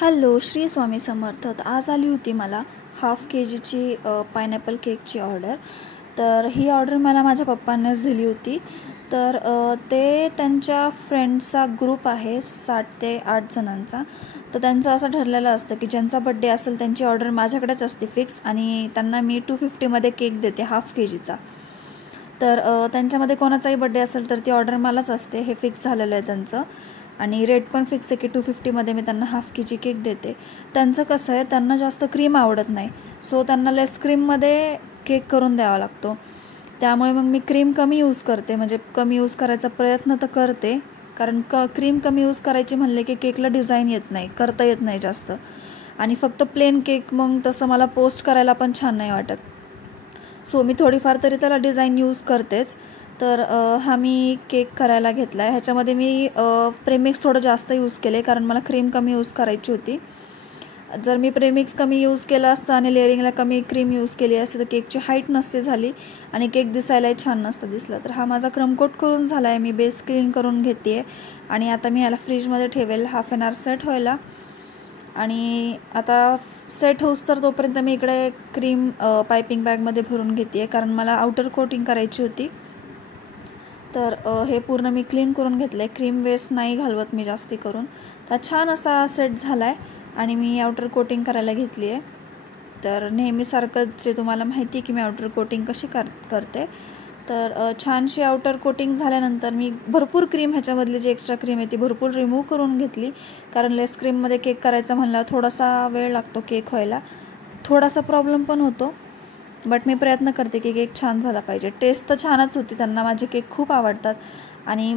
Hello, Shri Swami Samarth. आज आली होती मला हाफ KGची पायनॅपल केकची ऑर्डर. तर ही ऑर्डर मला माझ्या पप्पांनीच दिली होती. तर ते त्यांच्या फ्रेंड्सचा ग्रुप आहे 7 ते 8 जणांचा. तर त्यांचं असं ठरलेलं असतं की ज्यांचा बड्डे असेल त्यांची ऑर्डर माझ्याकडेच असते फिक्स, आणि त्यांना मी 250मध्ये केक देते हाफ KGचा. तर त्यांच्यामध्ये कोणाचाही बड्डे असेल तर ती ऑर्डर मलाच असते, हे फिक्स झालेलं आहे त्यांचं. आणि रेट पण फिक्स आहे की 250मध्ये मी त्यांना हाफ KG केक देते. त्यांचं कसं आहे, त्यांना जास्त क्रीम आवडत नाही, सो त्यांना लेस क्रीममध्ये केक करून द्यावा लागतो. त्यामुळे मग मी क्रीम कमी यूज करते, म्हणजे कमी यूज करायचा प्रयत्न तर करते, कारण क्रीम कमी यूज करायची म्हणले की केकला डिझाईन येत नाही, करता येत नाही जास्त. आणि फक्त प्लेन केक मग तसं मला पोस्ट करायला पण छान नाही वाटत. सो मी थोडीफार तरी त्याला डिझाईन यूज करतेच. तर हा मी केक करायला घेतला आहे. ह्याच्यामध्ये मी प्रेमिक्स थोडं जास्त यूज केले, कारण मला क्रीम कमी यूज करायची होती. जर मी प्रेमिक्स कमी यूज केलं असतं आणि लेअरिंगला कमी क्रीम यूज केली असते तर केकची हाईट नसते झाली आणि केक दिसायलाही छान नसतं दिसलं. तर हा माझा क्रमकोट करून झाला आहे. मी बेस क्लीन करून घेते आहे आणि आता मी ह्याला फ्रीजमध्ये ठेवेल हाफ एन आवर सेट व्हायला. आणि आता सेट होऊस तर तोपर्यंत मी इकडे क्रीम पायपिंग बॅगमध्ये भरून घेते आहे, कारण मला आउटर कोटिंग करायची होती. तर हे पूर्ण मी क्लीन करून घेतलं आहे. क्रीम वेस्ट नाही घालवत मी जास्ती करून. तर छान असा सेट झाला आहे आणि मी आउटर कोटिंग करायला घेतली आहे. तर नेहमीसारखंच जे तुम्हाला माहिती आहे की मी आउटर कोटिंग कशी करते. तर छानशी आउटर कोटिंग झाल्यानंतर मी भरपूर क्रीम, ह्याच्यामधली जी एक्स्ट्रा क्रीम आहे ती भरपूर रिमूव्ह करून घेतली, कारण लेस क्रीममध्ये केक करायचा म्हणल्यावर थोडासा वेळ लागतो केक व्हायला. थोडासा प्रॉब्लेम पण होतो, बट मी प्रयत्न करते की केक छान झाला पाहिजे. टेस्ट तर छानच होती, त्यांना माझे केक खूप आवडतात. आणि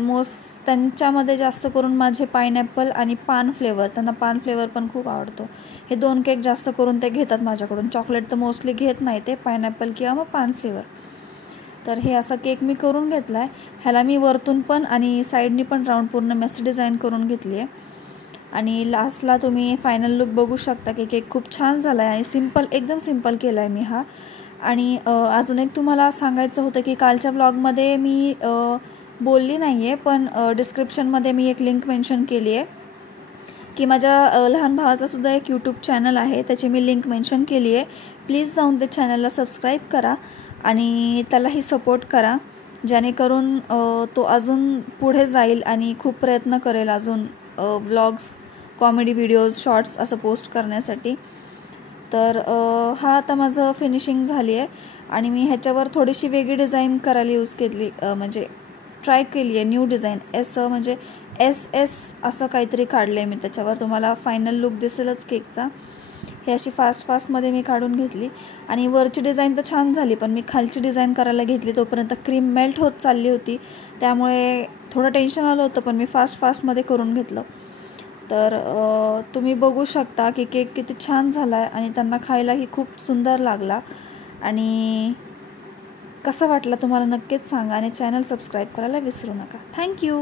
त्यांच्यामध्ये जास्त करून माझे पायनॅपल आणि पान फ्लेवर, त्यांना पान फ्लेवर पण खूप आवडतो. हे 2 केक जास्त करून ते घेतात माझ्याकडून. चॉकलेट तर मोस्टली घेत नाही ते, पायनॅपल किंवा मग पान फ्लेवर. तर हे असा केक मी करून घेतला आहे. ह्याला मी वरतून पण आणि साईडनी पण राऊंड पूर्ण मेसी डिझाईन करून घेतली आहे. आणि लास्टला तुम्ही फायनल लुक बघू शकता की केक खूप छान झाला आहे आणि सिम्पल, एकदम सिम्पल केला आहे मी हा. आणि अजून एक तुम्हाला सांगायचं होतं की कालच्या ब्लॉगमध्ये मी बोलली नाही आहे, पण डिस्क्रिप्शनमध्ये मी एक लिंक मेन्शन केली आहे की माझ्या लहान भावाचासुद्धा एक यूट्यूब चॅनल आहे, त्याची मी लिंक मेन्शन केली आहे. प्लीज जाऊन ते चॅनलला सबस्क्राईब करा आणि त्यालाही सपोर्ट करा, जेणेकरून तो अजून पुढे जाईल आणि खूप प्रयत्न करेल अजून व्लॉग्स, कॉमेडी व्हिडिओज, शॉर्ट्स असं पोस्ट करण्यासाठी. तर हा आता माझं फिनिशिंग झाली आहे आणि मी ह्याच्यावर थोडीशी वेगळी डिझाईन करायला यूज केली, म्हणजे ट्राय केली आहे न्यू डिझाईन. म्हणजे SS असं काहीतरी काढलं आहे मी त्याच्यावर. तुम्हाला फायनल लुक दिसेलच केकचा. हे अशी फास्टमध्ये मी काढून घेतली आणि वरची डिझाईन तर छान झाली, पण मी खालची डिझाईन करायला घेतली तोपर्यंत क्रीम मेल्ट होत चालली होती, त्यामुळे थोडं टेन्शन आलं होतं, पण मी फास्टमध्ये करून घेतलं. तर तुम्ही बघू शकता की केक किती छान झाला आहे आणि त्यांना खायलाही खूप सुंदर लागला. आणि कसं वाटलं तुम्हाला नक्कीच सांगा आणि चॅनल सबस्क्राईब करायला विसरू नका. थँक्यू.